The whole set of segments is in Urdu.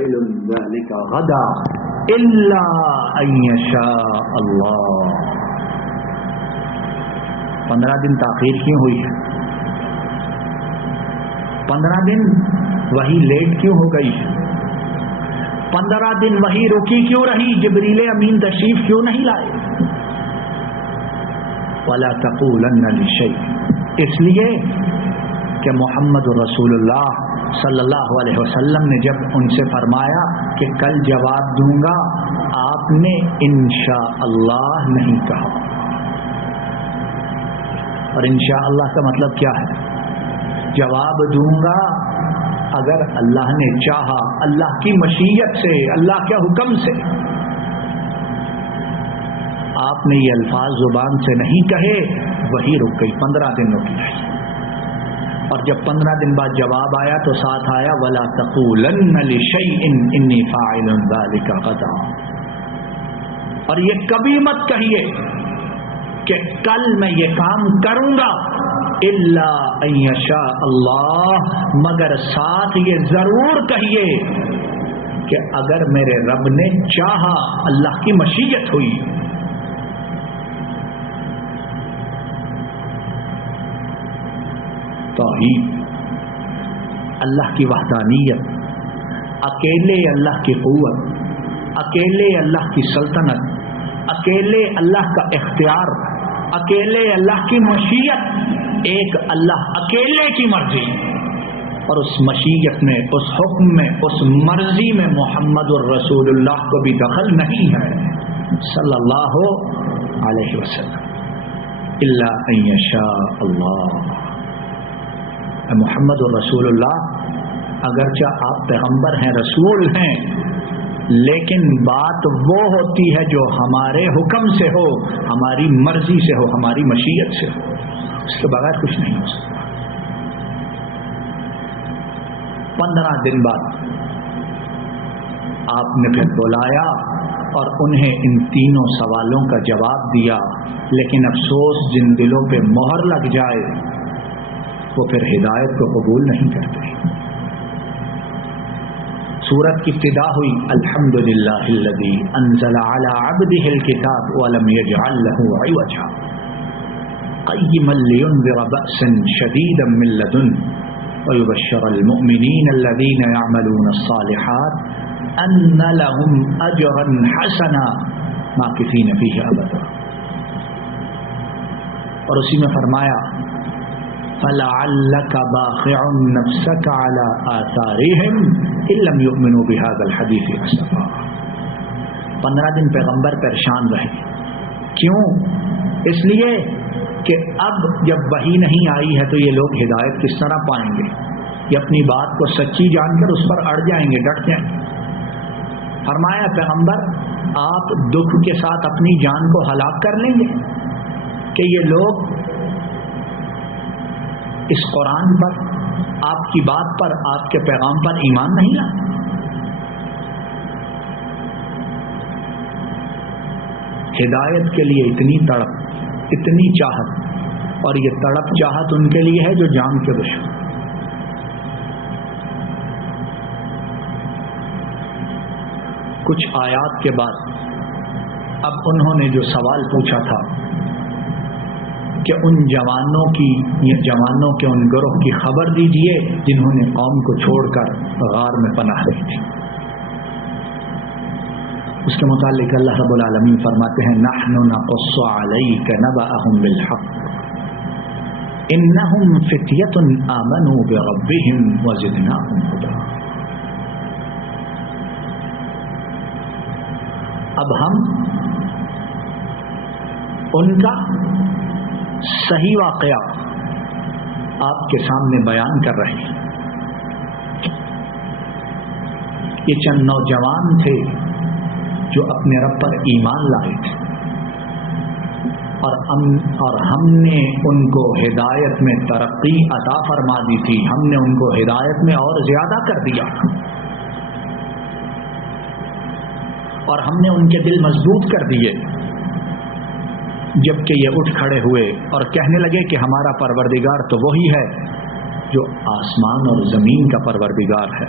فاعل ذلك غدا الا ان یشاء اللہ. 15 دن تاخیر کیوں ہوئی ہے؟ 15 دن وہی لیٹ کیوں ہو گئی؟ 15 دن وہی رکی کیوں رہی؟ جبریل امین تشریف کیوں نہیں لائے؟ وَلَا تَقُولَنَّ لِشَيْءٍ، اس لیے کہ محمد رسول اللہ صلی اللہ علیہ وسلم نے جب ان سے فرمایا کہ کل جواب دوں گا، آپ نے انشاءاللہ نہیں کہا. اور انشاءاللہ کا مطلب کیا ہے؟ جواب دوں گا اگر اللہ نے چاہا، اللہ کی مشیت سے، اللہ کے حکم سے. آپ نے یہ الفاظ زبان سے نہیں کہے، وہی رک گئی، 15 دن رکی رہی. اور جب 15 دن بعد جواب آیا تو ساتھ آیا وَلَا تَقُولَنَّ لِشَيْءٍ إِنِّي فَاعِلٌ ذَلِكَ غَدًا، اور یہ کبھی مت کہیے کہ کل میں یہ کام کروں گا، الا ان یشاء اللہ، مگر ساتھ یہ ضرور کہیے کہ اگر میرے رب نے چاہا، اللہ کی مشیت ہوئی. توحید، اللہ کی وحدانیت، اکیلے اللہ کی قوت، اکیلے اللہ کی سلطنت، اکیلے اللہ کا اختیار، اکیلے اللہ کی مشیت، ایک اللہ اکیلے کی مرضی. اور اس مشیت میں، اس حکم میں، اس مرضی میں محمد الرسول اللہ کو بھی دخل نہیں ہے صلی اللہ علیہ وسلم. الا ان یشاء اللہ. محمد الرسول اللہ اگرچہ آپ پیغمبر ہیں، رسول ہیں، لیکن بات وہ ہوتی ہے جو ہمارے حکم سے ہو، ہماری مرضی سے ہو، ہماری مشیت سے ہو، اس کے بغیر کچھ نہیں ہو سکتا. 15 دن بعد آپ نے پھر بلایا اور انہیں ان تینوں سوالوں کا جواب دیا. لیکن افسوس، جن دلوں پہ مہر لگ جائے وہ پھر ہدایت کو قبول نہیں کرتے. سورت کی ابتدا ہوئی الحمدللہ الذی انزل علی عبدہ الکتاب ولم یجعل لہ عوجا قیما لینذر بأسا شدیدا من لدنہ ویبشر المؤمنین الذین یعملون الصالحات ان لهم اجرا حسنا ماکثین فیہ ابدا. اور اسی میں فرمایا فَلَعَلَّكَ بَاخِعٌ نَفْسَكَ عَلَىٰ آثَارِهِمْ إِن لَّمْ يُؤْمِنُوا بِهَٰذَا الْحَدِيثِ أَسَفًا. 15 دن پیغمبر پریشان رہے. کیوں؟ اس لیے کہ اب جب وحی نہیں آئی ہے تو یہ لوگ ہدایت کس طرح پائیں گے؟ یہ اپنی بات کو سچی جان کر اس پر اڑ جائیں گے، ڈٹ جائیں گے. فرمایا پیغمبر آپ دکھ کے ساتھ اپنی جان کو ہلاک کر لیں گے کہ یہ لوگ اس قرآن پر، آپ کی بات پر، آپ کے پیغام پر ایمان نہیں لائے. ہدایت کے لیے اتنی تڑپ، اتنی چاہت، اور یہ تڑپ چاہت ان کے لیے ہے جو جان کے دشمن. کچھ آیات کے بعد اب انہوں نے جو سوال پوچھا تھا کہ ان جوانوں کے ان گروہ کی خبر دیجئے جنہوں نے قوم کو چھوڑ کر غار میں پناہ لی تھی. اس کے متعلق اللہ رب العالمین فرماتے ہیں نحن نقص علیک نبأهم بالحق انہم فتیۃ آمنوا بربہم وزدناہم ہدی. اب ہم ان کا صحیح واقعہ آپ کے سامنے بیان کر رہے ہیں. یہ چند نوجوان تھے جو اپنے رب پر ایمان لائے تھے، اور ہم نے ان کو ہدایت میں ترقی عطا فرما دی تھی. ہم نے ان کو ہدایت میں اور زیادہ کر دیا، اور ہم نے ان کے دل مضبوط کر دیے. جبکہ یہ اٹھ کھڑے ہوئے اور کہنے لگے کہ ہمارا پروردگار تو وہی ہے جو آسمان اور زمین کا پروردگار ہے.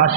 10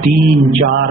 3, 4,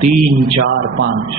3, 4, 5,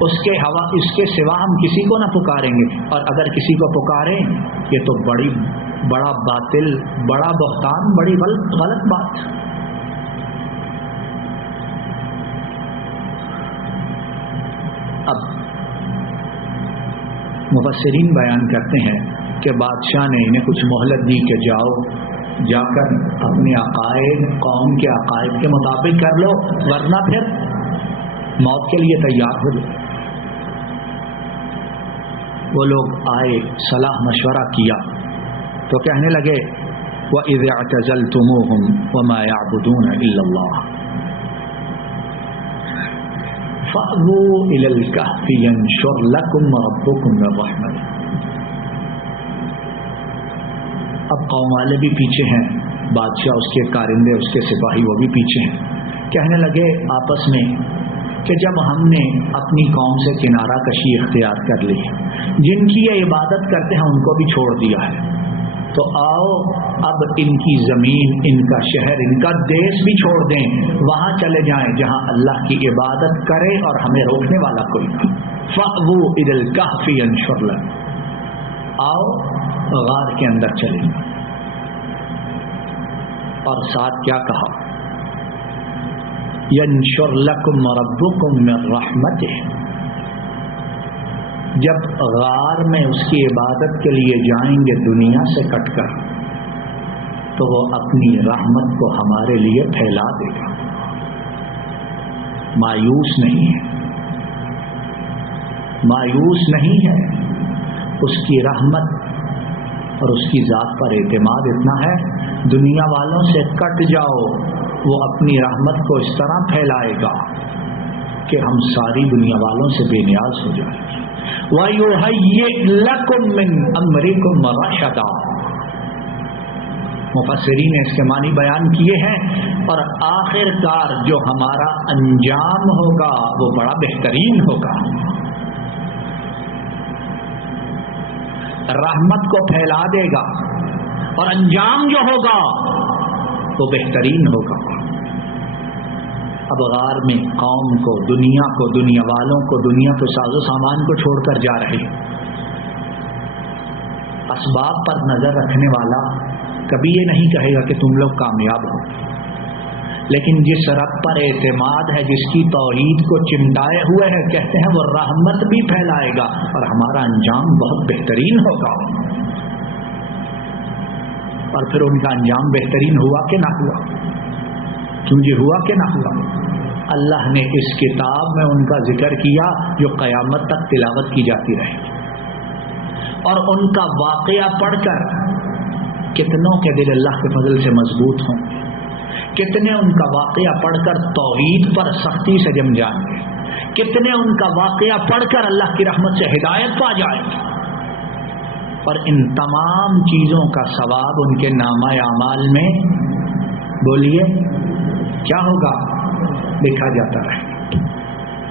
اس کے سوا ہم کسی کو نہ پکاریں گے، اور اگر کسی کو پکاریں یہ تو بڑا باطل، بڑا بہتان، بڑی غلط بات۔ اب مفسرین بیان کرتے ہیں کہ بادشاہ نے انہیں کچھ مہلت دی کہ جا کر اپنے عقائد، قوم کے عقائد کے مطابق کر لو، ورنہ پھر موت کے لیے تیار ہو جاؤ۔ وہ لوگ آئے، صلاح مشورہ کیا تو کہنے لگے وَإِذْ اعْتَزَلْتُمُوهُمْ وَمَا يَعْبُدُونَ إِلَّا اللَّهَ فَأْوُوا إِلَى الْكَهْفِ يَنشُرْ لَكُمْ رَبُّكُمْ مِنْ رَحْمَتِهِ۔ اب قوم والے بھی پیچھے ہیں، بادشاہ، اس کے کارندے، اس کے سپاہی، وہ بھی پیچھے ہیں۔ کہنے لگے آپس میں کہ جب ہم نے اپنی قوم سے کنارہ کشی اختیار کر لی، جن کی یہ عبادت کرتے ہیں ان کو بھی چھوڑ دیا ہے، تو آؤ اب ان کی زمین، ان کا شہر، ان کا دیش بھی چھوڑ دیں، وہاں چلے جائیں جہاں اللہ کی عبادت کرے اور ہمیں روکنے والا کوئی نہ۔ فَأْوُوا إِلَى الْكَهْفِ يَنشُرْ لَكُمْ، آؤ غار کے اندر چلے جائیں۔ اور ساتھ کیا کہا؟ يَنشُرْ لَكُمْ رَبُّكُمْ مِنْ رَحْمَتِهِ، جب غار میں اس کی عبادت کے لیے جائیں گے دنیا سے کٹ کر، تو وہ اپنی رحمت کو ہمارے لیے پھیلا دے گا۔ مایوس نہیں ہے، مایوس نہیں ہے، اس کی رحمت اور اس کی ذات پر اعتماد اتنا ہے، دنیا والوں سے کٹ جاؤ، وہ اپنی رحمت کو اس طرح پھیلائے گا کہ ہم ساری دنیا والوں سے بے نیاز ہو جائیں گے۔ وَيُهَيِّئْ لَكُم مِّنْ أَمْرِكُمْ رَشَدًا، مفسرین نے اس کے معنی بیان کیے ہیں، اور آخر کار جو ہمارا انجام ہوگا وہ بڑا بہترین ہوگا۔ رحمت کو پھیلا دے گا اور انجام جو ہوگا وہ بہترین ہوگا۔ اب غار میں قوم کو، دنیا کو، دنیا والوں کو، دنیا کے ساز و سامان کو چھوڑ کر جا رہے، اسباب پر نظر رکھنے والا کبھی یہ نہیں کہے گا کہ تم لوگ کامیاب ہو، لیکن جس رب پر اعتماد ہے، جس کی توحید کو چمٹائے ہوئے ہے، کہتے ہیں وہ رحمت بھی پھیلائے گا اور ہمارا انجام بہت بہترین ہوگا۔ اور پھر ان کا انجام بہترین ہوا کہ نہ ہوا؟ کیوں ہوا کہ نہ ہوا؟ اللہ نے اس کتاب میں ان کا ذکر کیا جو قیامت تک تلاوت کی جاتی رہے گی، اور ان کا واقعہ پڑھ کر کتنوں کے دل اللہ کے فضل سے مضبوط ہوں، کتنے ان کا واقعہ پڑھ کر توحید پر سختی سے جم جائیں گے، کتنے ان کا واقعہ پڑھ کر اللہ کی رحمت سے ہدایت پا جائیں گے، اور ان تمام چیزوں کا ثواب ان کے نامہ اعمال میں، بولیے کیا ہوگا؟ لکھا جاتا رہے۔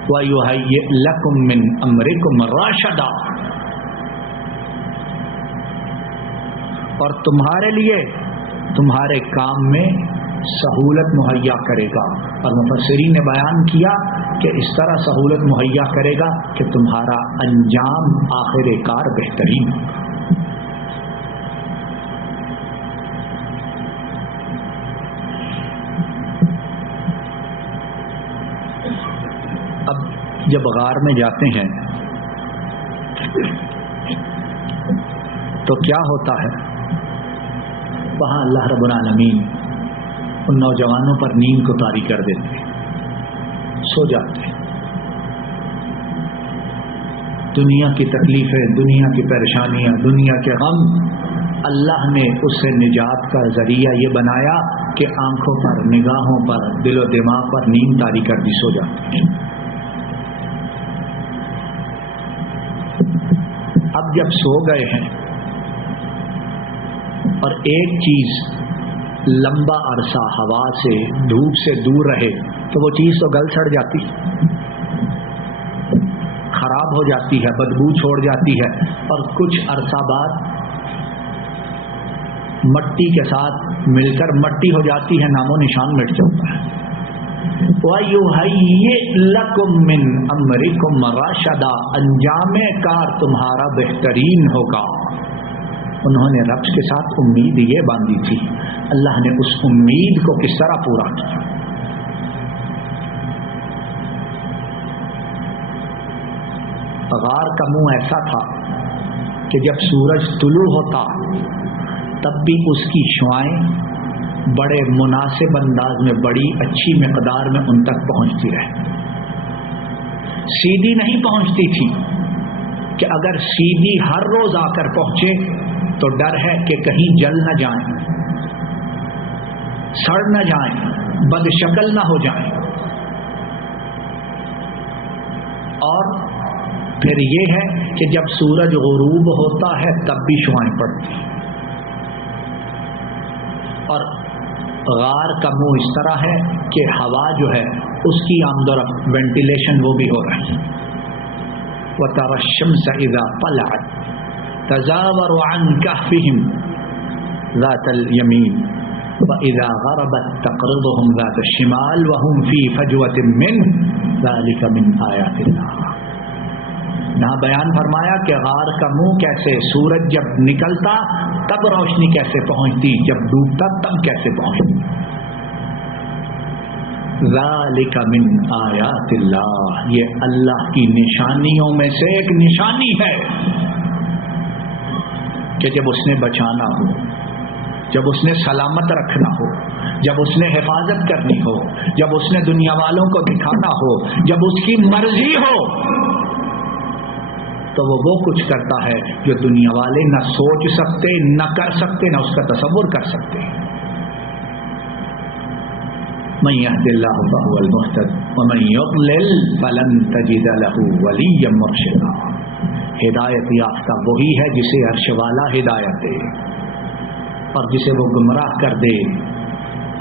وَيُهَيِّئْ لَكُم مِّنْ أَمْرِكُمْ رَشَدًا، اور تمہارے لیے تمہارے کام میں سہولت مہیا کرے گا۔ اور مفسرین نے بیان کیا کہ اس طرح سہولت مہیا کرے گا کہ تمہارا انجام آخر کار بہترین ہوگا۔ اب جب غار میں جاتے ہیں تو کیا ہوتا ہے؟ وہاں اللہ رب العالمین ان نوجوانوں پر نیند کو طاری کر دیتے ہیں، سو جاتے ہیں۔ دنیا کی تکلیفیں، دنیا کی پریشانیاں، دنیا کے غم، اللہ نے اس سے نجات کا ذریعہ یہ بنایا کہ آنکھوں پر، نگاہوں پر، دل و دماغ پر نیند طاری کر دی، سو جاتے ہیں۔ اب جب سو گئے ہیں اور ایک چیز لمبا عرصہ ہوا سے، دھوپ سے دور رہے تو وہ چیز تو گل سڑ جاتی، خراب ہو جاتی ہے، بدبو چھوڑ جاتی ہے، اور کچھ عرصہ بعد مٹی کے ساتھ مل کر مٹی ہو جاتی ہے، نام و نشان مٹ جاتا ہے۔ وَيُهَيِّئْ لَكُم مِّنْ أَمْرِكُمْ رَشَدًا، انجام کار تمہارا بہترین ہوگا۔ انہوں نے رب کے ساتھ امید یہ باندھی تھی، اللہ نے اس امید کو کس طرح پورا کیا۔ غار کا منہ ایسا تھا کہ جب سورج طلوع ہوتا تب بھی اس کی شعاعیں بڑے مناسب انداز میں، بڑی اچھی مقدار میں ان تک پہنچتی رہے، سیدھی نہیں پہنچتی تھی کہ اگر سیدھی ہر روز آ کر پہنچے تو ڈر ہے کہ کہیں جل نہ جائیں، سڑ نہ جائیں، بد شکل نہ ہو جائیں۔ اور پھر یہ ہے کہ جب سورج غروب ہوتا ہے تب بھی شعاعیں پڑتی ہیں، اور غار کا منہ اس طرح ہے کہ ہوا جو ہے اس کی آمد و رفت، وینٹیلیشن وہ بھی ہو رہی ہے۔ وَتَرَى الشَّمْسَ إِذَا طَلَعَتْ تَزَاوَرُ عَنْ كَهْفِهِمْ ذَاتَ الْيَمِينِ وَإِذَا غَرَبَتْ تَقْرِضُهُمْ ذَاتَ الشِّمَالِ وَهُمْ فِي فَجْوَةٍ مِّنْهُ ذَلِكَ مِنْ آيَاتِ اللَّهِ۔ یہاں بیان فرمایا کہ غار کا منہ کیسے، سورج جب نکلتا تب روشنی کیسے پہنچتی، جب ڈوبتا تب کیسے پہنچتی۔ ذالک من آیات اللہ، یہ اللہ کی نشانیوں میں سے ایک نشانی ہے کہ جب اس نے بچانا ہو، جب اس نے سلامت رکھنا ہو، جب اس نے حفاظت کرنی ہو، جب اس نے دنیا والوں کو دکھانا ہو، جب اس کی مرضی ہو، تو وہ کچھ کرتا ہے جو دنیا والے نہ سوچ سکتے، نہ کر سکتے، نہ اس کا تصور کر سکتے۔ من يهد الله فهو المهتد ومن يضلل فلن تجد له وليا مرشدا۔ ہدایت یافتہ وہی ہے جسے عرش والا ہدایت دے، اور جسے وہ گمراہ کر دے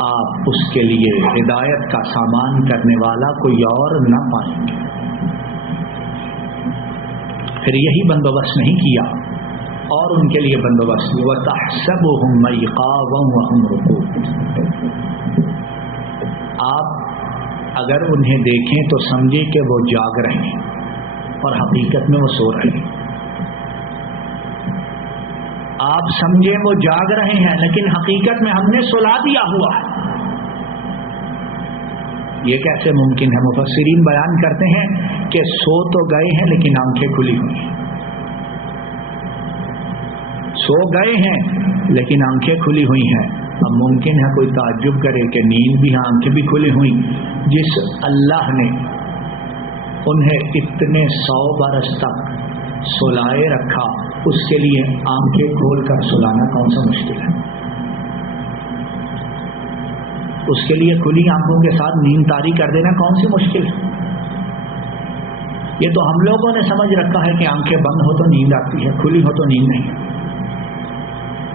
آپ اس کے لیے ہدایت کا سامان کرنے والا کوئی اور نہ پائیں گے۔ پھر یہی بندوبست نہیں کیا اور ان کے لیے بندوبست وَتَحْسَبُهُمْ أَيْقَاظًا وَهُمْ رُقُودٌ۔ آپ اگر انہیں دیکھیں تو سمجھیں کہ وہ جاگ رہے ہیں اور حقیقت میں وہ سو رہے ہیں۔ آپ سمجھیں وہ جاگ رہے ہیں لیکن حقیقت میں ہم نے سلا دیا ہوا ہے۔ یہ کیسے ممکن ہے؟ مفسرین بیان کرتے ہیں کہ سو تو گئے ہیں لیکن آنکھیں کھلی ہوئی ہیں، سو گئے ہیں لیکن آنکھیں کھلی ہوئی ہیں۔ اب ممکن ہے کوئی تعجب کرے کہ نیند بھی، آنکھیں بھی کھلی ہوئی، جس اللہ نے انہیں اتنے 100 برس تک سلائے رکھا اس کے لیے آنکھیں کھول کر سلانا کون سا مشکل ہے؟ اس کے لیے کھلی آنکھوں کے ساتھ نیند طاری کر دینا کون سی مشکل ہے؟ یہ تو ہم لوگوں نے سمجھ رکھا ہے کہ آنکھیں بند ہو تو نیند آتی ہے، کھلی ہو تو نیند نہیں۔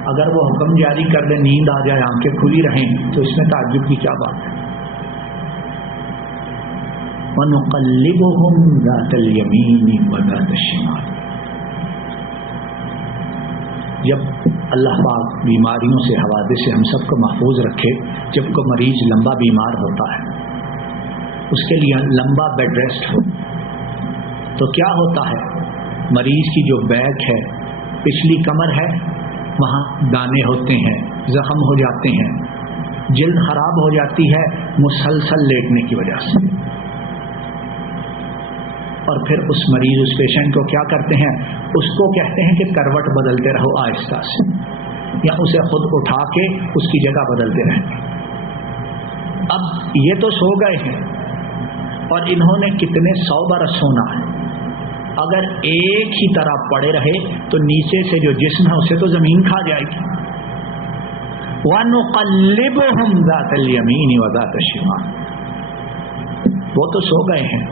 اگر وہ حکم جاری کر دے نیند آ جائے آنکھیں کھلی رہیں تو اس میں تعجب کی کیا بات ہے؟ وَنُقَلِّبُهُمْ ذَاتَ الْيَمِينِ وَذَاتَ الشِّمَالِ۔ جب اللہ پاک بیماریوں سے، حوادث سے ہم سب کو محفوظ رکھے، جب کوئی مریض لمبا بیمار ہوتا ہے اس کے لیے لمبا بیڈ ریسٹ ہو تو کیا ہوتا ہے؟ مریض کی جو بیک ہے، پچھلی کمر ہے، وہاں دانے ہوتے ہیں، زخم ہو جاتے ہیں، جلد خراب ہو جاتی ہے مسلسل لیٹنے کی وجہ سے۔ اور پھر اس مریض، اس پیشنٹ کو کیا کرتے ہیں؟ اس کو کہتے ہیں کہ کروٹ بدلتے رہو آہستہ سے، یا اسے خود اٹھا کے اس کی جگہ بدلتے رہیں۔ اب یہ تو سو گئے ہیں اور انہوں نے کتنے 100 برس سونا ہے، اگر ایک ہی طرح پڑے رہے تو نیچے سے جو جسم ہے اسے تو زمین کھا جائے گی۔ وَنُقَلِّبُهُمْ ذَاتَ الْيَمِينِ وَذَاتَ الشِّمَالِ۔ وہ تو سو گئے ہیں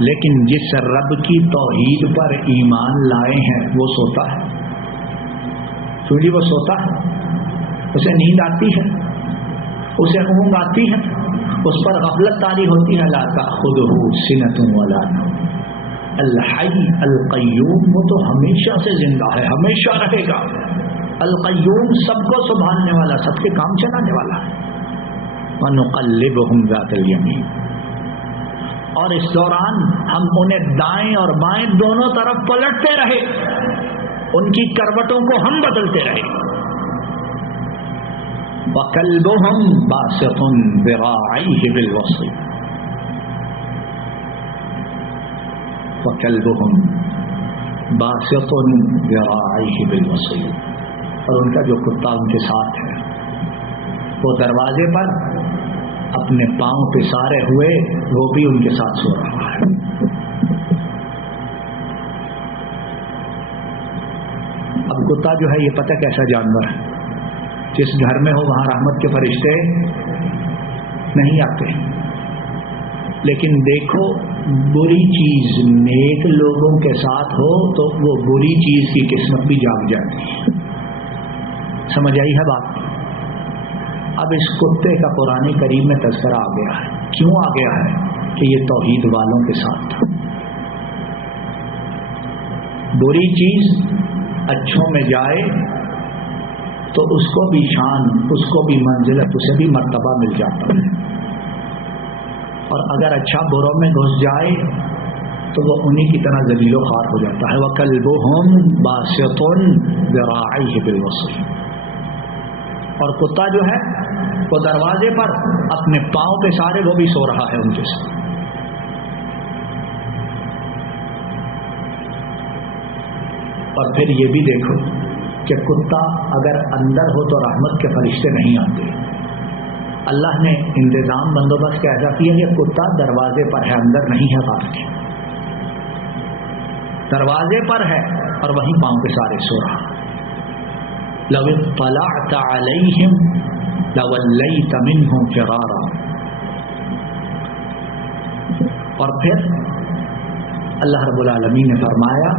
لیکن جس رب کی توحید پر ایمان لائے ہیں وہ سوتا ہے، کیونکہ وہ سوتا ہے، اسے نیند آتی ہے، اسے اونگ آتی ہے، اس پر غفلت طاری ہوتی ہے۔ لا تأخذه سنة ولا نوم، الحی القیوم، وہ تو ہمیشہ سے زندہ ہے، ہمیشہ رہے گا۔ القیوم، سب کو سنبھالنے والا، سب کے کام چلانے والا ہے۔ وَنُقَلِّبُهُمْ ذَاتَ الْيَمِينِ، اور اس دوران ہم انہیں دائیں اور بائیں دونوں طرف پلٹتے رہے، ان کی کروٹوں کو ہم بدلتے رہے. وَكَلْبُهُمْ بَاسِطٌ ذِرَاعَيْهِ بِالْوَصِيلِ، وَكَلْبُهُمْ بَاسِطٌ ذِرَاعَيْهِ بِالْوَصِيلِ، اور ان کا جو کتا ان کے ساتھ ہے وہ دروازے پر اپنے پاؤں پسارے ہوئے وہ بھی ان کے ساتھ سو رہا ہے. اب کتا جو ہے یہ پتہ کیسا جانور ہے، جس گھر میں ہو وہاں رحمت کے فرشتے نہیں آتے، لیکن دیکھو بری چیز نیک لوگوں کے ساتھ ہو تو وہ بری چیز کی قسمت بھی جاگ جاتی ہے. سمجھ آئی ہے بات؟ اب اس کتے کا قرآن کریم میں تذکرہ آ گیا ہے. کیوں آ گیا ہے؟ کہ یہ توحید والوں کے ساتھ تھا. بری چیز اچھوں میں جائے تو اس کو بھی شان، اس کو بھی منزلت، اسے بھی مرتبہ مل جاتا ہے، اور اگر اچھا بروں میں گھس جائے تو وہ انہی کی طرح ذلیل و خوار ہو جاتا ہے. وَكَلْبُهُمْ بَاسِطٌ ذِرَاعَيْهِ بِالْوَصِيلِ، اور کتا جو ہے وہ دروازے پر اپنے پاؤں پہ سارے وہ بھی سو رہا ہے ان کے ساتھ. اور پھر یہ بھی دیکھو کہ کتا اگر اندر ہو تو رحمت کے فرشتے نہیں آتے. اللہ نے انتظام بندوبست ایسا کیا کہ کتا دروازے پر ہے، اندر نہیں ہے. بات کے دروازے پر ہے اور وہیں پاؤں پہ سارے سو رہا. لو اطلعت علیہم لولیت منہم فرارا، اور پھر اللہ رب العالمین نے فرمایا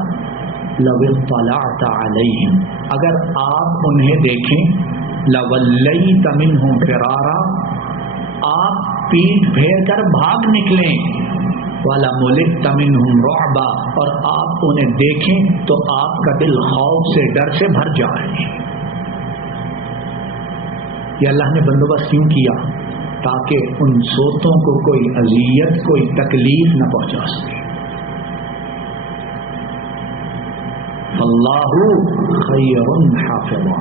لو اطلعت علیہم، اگر آپ انہیں دیکھیں لولیت منہم فرارا، آپ پیٹھ پھیر کر بھاگ نکلیں. وَلَمُلِئْتَ مِنْهُمْ رُعْبًا، اور آپ انہیں دیکھیں تو آپ کا دل خوف سے، ڈر سے بھر جائے. یہ اللہ نے بندوبست کیوں کیا؟ تاکہ ان سوتوں کو کوئی اذیت، کوئی تکلیف نہ پہنچا سکے. اللہ خیر حافظا،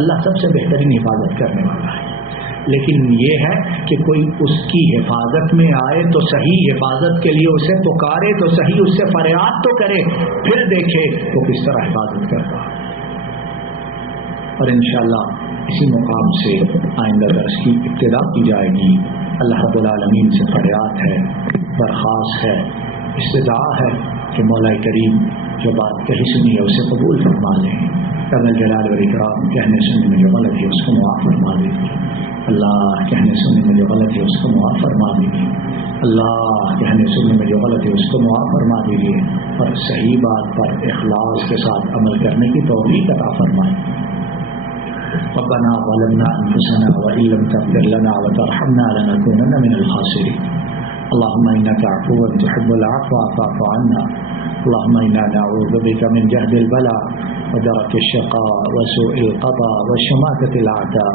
اللہ سب سے بہترین حفاظت کرنے والا ہے. لیکن یہ ہے کہ کوئی اس کی حفاظت میں آئے تو صحیح، حفاظت کے لیے اسے پکارے تو صحیح، اس سے فریاد تو کرے، پھر دیکھے وہ کس طرح حفاظت کرتا. اور انشاءاللہ اسی مقام سے آئندہ درس کی ابتدا کی جائے گی. اللہ رب العالمین سے فریاد ہے، درخواست ہے، استدعا ہے کہ مولا کریم جو بات کہی سنی ہے اسے قبول فرما لیں. رب الجلال والاکرام کہنے سننے میں جو غلط ہے اس کو معاف فرما دیجیے. اللہ کہنے سننے میں جو غلط ہے اس کو معاف فرما دیجیے. اللہ کہنے سننے میں جو غلط ہے اس کو معاف فرما دیجیے، اور صحیح بات پر اخلاص کے ساتھ عمل کرنے کی توفیق عطا فرمائیں. ربنا ظلمنا انفسنا وان لم تغفر لنا وترحمنا لنكونن من الخاسرين. اللهم انك عفو تحب العفو فاعف عنا. اللهم انا نعوذ بك من جهد البلاء ودرك الشقاء وسوء القضاء وشماتة الاعداء.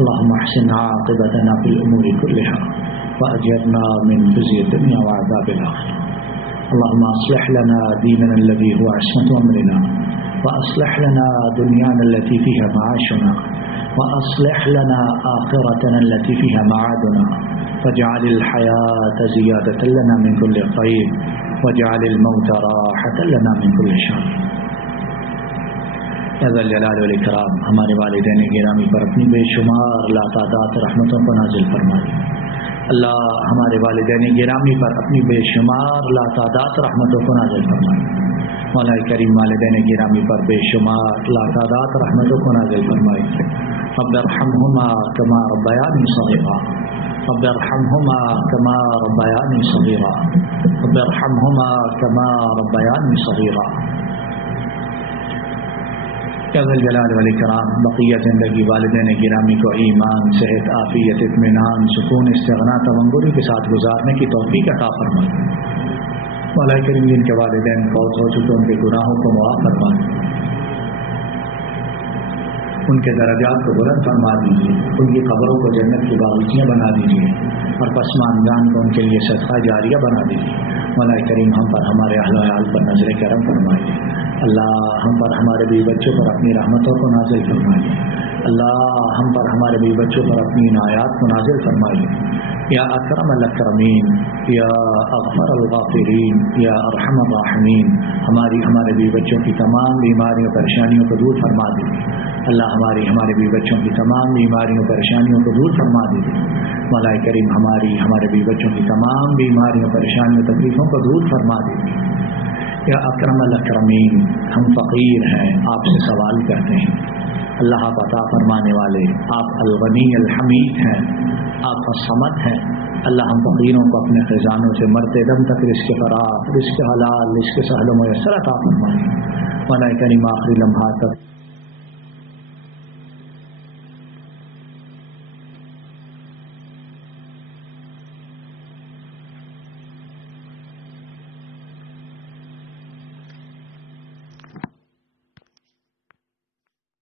اللهم احسن عاقبتنا في الامور كلها واجرنا من خزي الدنيا وعذاب الاخره. اللهم اصلح لنا ديننا الذي هو عصمة امرنا، واصلح لنا دنيانا التي فيها معاشنا، واصلح لنا آخرتنا التي فيها معادنا، واجعل الحياة زيادة لنا من كل خير، واجعل الموت راحة لنا من كل شر. ذا الجلال والاکرام ہمارے والدین گرامی پر اپنی بے شمار لاتعداد رحمتوں کو نازل فرمائے. اللہ ہمارے والدین گرامی پر اپنی بے شمار لاتعداد رحمتوں کو نازل فرمائے. مولا کریم والدین گرامی پر بے شمار لاتعداد رحمتوں کو نازل فرمائے. رب ارحمہما کما ربیانی صغیرا، رب ارحمہما کما ربیانی صغیرا، رب ارحمہما کما ربیانی صغیرا. یا ذا الجلال والاکرام بقیہ زندگی والدین گرامی کو ایمان، صحت، عافیت، اطمینان، سکون، استغنا، تمنگری کے ساتھ گزارنے کی توفیق عطا فرمائے. مولا کریم جن کے والدین فوت ہو چکے ان کے گناہوں کو معاف فرمائے. ان کے درجات کو بلند فرما دیجیے، ان کی قبروں کو جنت کی باغیچیاں بنا دیجیے، اور پسماندگان کو ان کے لیے صدقہ جاریہ بنا دیجیے۔ مولا کریم ہم پر، ہمارے اہل و عیال پر نظر کرم فرمائیے۔ اللہ ہم پر، ہمارے بیوی بچوں پر اپنی رحمتوں کو نازل فرمائیے۔ اللہ ہم پر، ہمارے بیوی بچوں پر اپنی عنایات کو نازل فرمائیے۔ یا اکرم الاکرمین، یا اغفر الغافرین، یا ارحم الراحمین، ہمارے بیوی بچوں کی تمام بیماریوں پریشانیوں کو دور فرما دیجیے۔ اللہ ہمارے بیوی بچوں کی تمام بیماریوں پریشانیوں کو دور فرما دیجیے۔ مولا کریم ہمارے بیوی بچوں کی تمام بیماریوں پریشانیوں تکلیفوں کو دور فرما دیجیے۔ یا اکرم الاکرمین، ہم فقیر ہیں، آپ سے سوال کرتے ہیں۔ اللہ آپ عطا فرمانے والے، آپ الغنی الحمید ہیں، آپ الصمد ہیں۔ اللہ ہم فقیروں کو اپنے خزانوں سے مرتے دم تک رزق فراخ، رزق حلال، رزق سہل و میسر عطا فرمائیں۔ مولا کریم آخری لمحات تک